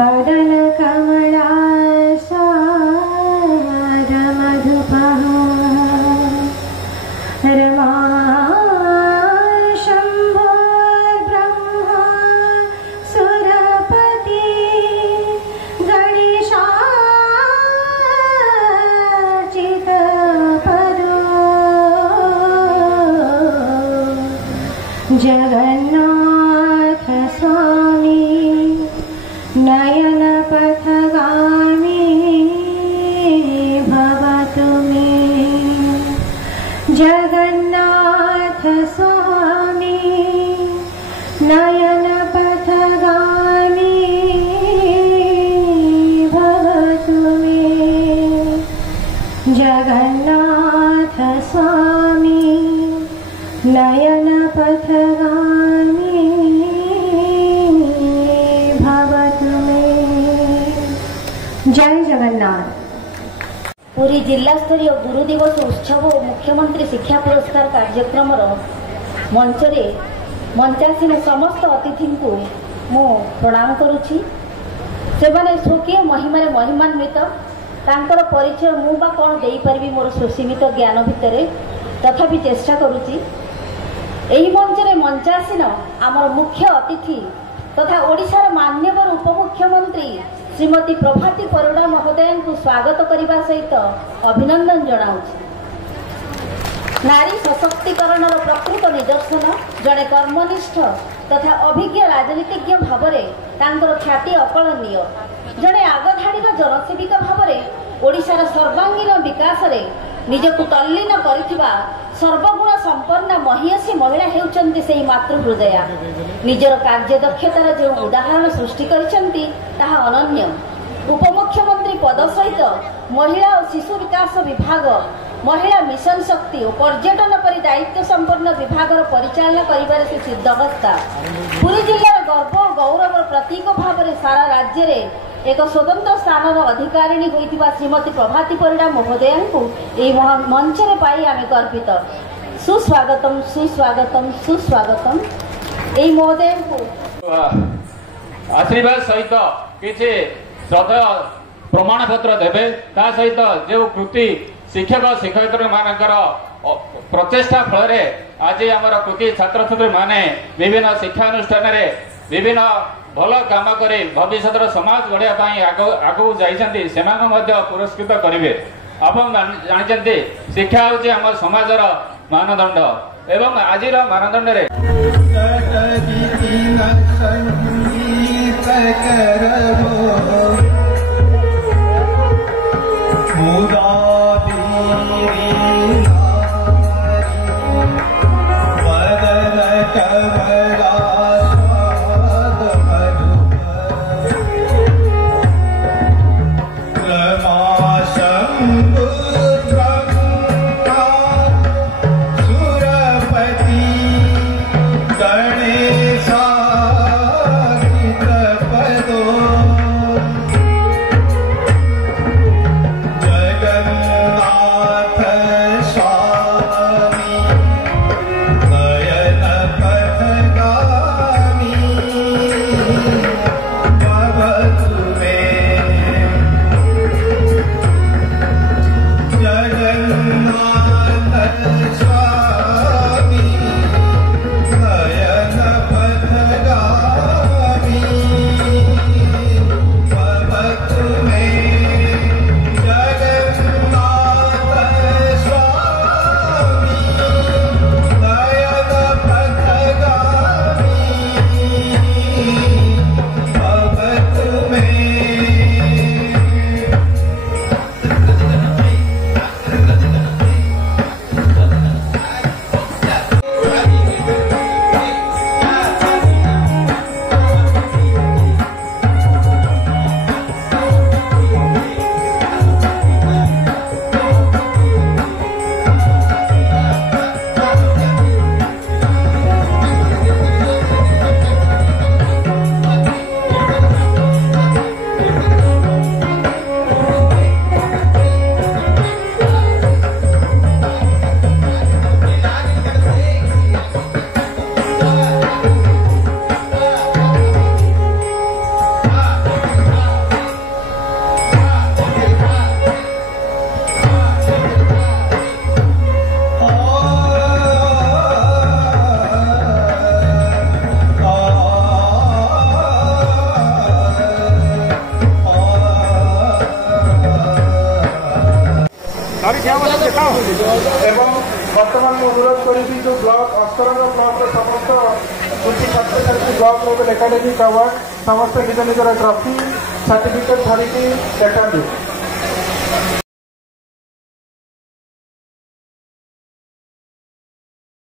वदन कमलासार मधुपः रमा शम्भोर्ब्रह्मा सुरपति गणेशार्चितपरो जगन्नाथ स्वामी नयन पथगामी भवतु मे जगन्नाथ स्वामी नयन पथगामी भवतु मे जगन्नाथ स्वामी नयन पथगामी भवतु मे। जय जगन्नाथ। पुरी जिला स्तरीय गुरु दिवस उत्सव और मुख्यमंत्री शिक्षा पुरस्कार कार्यक्रम मंचरे मंचासीन समस्त अतिथि को मु प्रणाम करुछि। सेमाने स्वकीय महिमारे महिमान्वित तांकर परिचय मु बा कौन दे पारिबी मोर सुसीमित ज्ञान भितर तथापि चेष्टा करुछि। एही मंचरे मंचासीन आमर मुख्य अतिथि तथा ओडिशार मान्यवर उपमुख्यमंत्री श्रीमती प्रभाती परिडा महोदय को स्वागत करने सहित अभिनंदन जनाऊँ। नारी सशक्तिकरण प्रकृत निदर्शन जड़े कर्मनिष्ठ तथा अभिज्ञ राजनीतिज्ञ भाव में ख्याति अकलनीय जड़े आगधाड़ी जनसेविका भाव में ओडिशार सर्वांगीन विकास रे निजकु तल्लीन करिथिबा सर्वगुण संपन्न महियसी महिला हेउचंती सेही मातृहृदया। निजर कार्यदक्षतार जो उदाहरण सृष्टि करिसंती ताहा अनन्य। उपमुख्यमंत्री पद सहित महिला और शिशु विकास विभाग महिला मिशन शक्ति और पर्यटन परि दायित्व संपन्न विभाग परिचालना करिबार से सिद्धहस्ता। पुरी जिलार गर्व और गौरव प्रतीक भाव में सारा राज्य रे एक स्वतंत्र स्थान अधिकारिणी होइतिबा श्रीमती प्रभाती परिडा महोदय को मंचरे पाई आमे गर्वित। सुस्वागतम सुस्वागतम सुस्वागतम। एई महोदय को आशीर्वाद सहित किछि श्रद्धा प्रमाण पत्र देबे ता सहित जो कृति शिक्षक शिक्षयित्री मानकर प्रचेष्टा फल आज आमर कृति छात्र छात्री माने विभिन्न शिक्षानुष्ठान विभिन्न भल काम कर भविष्य समाज गढ़ाई आगू जाइछन्ति सेमान मध्य पुरस्कृत करेंगे। आपण जानते शिक्षा हूँ आम समाजर मानदंड एवं आज मानदंड रे गणेशार्चितपदो एवं बर्तमान मैं अनुरोध करी जो ब्लॉक अस्तर ब्लॉक समस्त कृति छात्र छात्री ब्लॉक लेवल एकाडेमिक अवार्ड समस्त निज निजर ट्रॉफी सर्टिफिकेट धरिकी देखा।